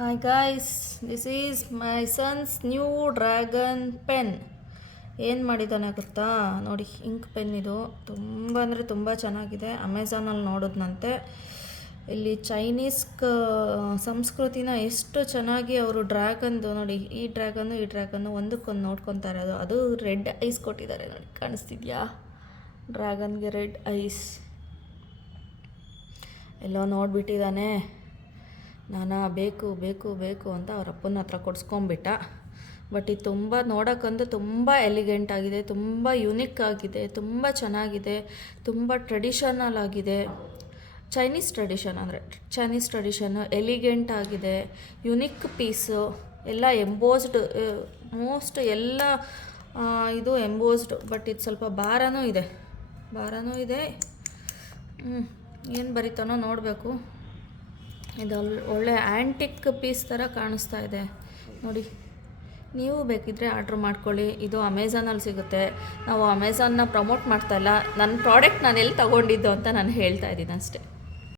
Hi guys, this is my son's new dragon pen. ಏನು ಮಾಡಿದ್ದಾನೆ ಗೊತ್ತಾ? ನೋಡಿ, ಇಂಕ್ ಪೆನ್ ಇದು ತುಂಬ ಅಂದರೆ ತುಂಬ ಚೆನ್ನಾಗಿದೆ. ಅಮೆಝಾನಲ್ಲಿ ನೋಡಿದ್ನಂತೆ. ಇಲ್ಲಿ ಚೈನೀಸ್ ಸಂಸ್ಕೃತಿನ ಎಷ್ಟು ಚೆನ್ನಾಗಿ ಅವರು ಡ್ರ್ಯಾಗನ್ದು ನೋಡಿ, ಈ ಡ್ರ್ಯಾಗನ್ನು ಒಂದಕ್ಕೊಂದು ನೋಡ್ಕೊತಾರೆ. ಅದು ರೆಡ್ ಐಸ್ ಕೊಟ್ಟಿದ್ದಾರೆ ನೋಡಿ, ಕಾಣಿಸ್ತಿದ್ಯಾ? ಡ್ರ್ಯಾಗನ್ಗೆ ರೆಡ್ ಐಸ್ ಎಲ್ಲೋ ನೋಡಿಬಿಟ್ಟಿದ್ದಾನೆ. ನಾನು ಬೇಕು ಬೇಕು ಬೇಕು ಅಂತ ಅವ್ರ ಅಪ್ಪನ ಹತ್ರ ಕೊಡಿಸ್ಕೊಂಬಿಟ್ಟ. ಬಟ್ ಇದು ತುಂಬ ನೋಡೋಕ್ಕಂತೂ ತುಂಬ ಎಲಿಗೆಂಟ್ ಆಗಿದೆ, ತುಂಬ ಯುನಿಕ್ ಆಗಿದೆ, ತುಂಬ ಚೆನ್ನಾಗಿದೆ, ತುಂಬ ಟ್ರೆಡಿಷನಲ್ ಆಗಿದೆ. ಚೈನೀಸ್ ಟ್ರೆಡಿಷನ್ನು ಎಲಿಗೆಂಟ್ ಆಗಿದೆ, ಯುನಿಕ್ ಪೀಸು, ಎಲ್ಲ ಎಂಬೋಸ್ಡ್, ಮೋಸ್ಟ್ ಎಲ್ಲ ಇದು ಎಂಬೋಸ್ಡ್. ಬಟ್ ಇದು ಸ್ವಲ್ಪ ಭಾರನೂ ಇದೆ. ಏನು ಬರೀತಾನೋ ನೋಡಬೇಕು. ಇದು ಒಳ್ಳೆ ಆ್ಯಂಟಿಕ್ ಪೀಸ್ ಥರ ಕಾಣಿಸ್ತಾ ಇದೆ ನೋಡಿ. ನೀವು ಬೇಕಿದ್ದರೆ ಆರ್ಡ್ರ್ ಮಾಡ್ಕೊಳ್ಳಿ. ಇದು ಅಮೆಝಾನಲ್ಲಿ ಸಿಗುತ್ತೆ. ನಾವು ಅಮೆಝಾನ್ನ ಪ್ರಮೋಟ್ ಮಾಡ್ತಾಯಿಲ್ಲ. ನನ್ನ ಪ್ರಾಡಕ್ಟ್ ನಾನು ಎಲ್ಲಿ ತೊಗೊಂಡಿದ್ದು ಅಂತ ನಾನು ಹೇಳ್ತಾ ಇದ್ದೀನಿ ಅಷ್ಟೇ.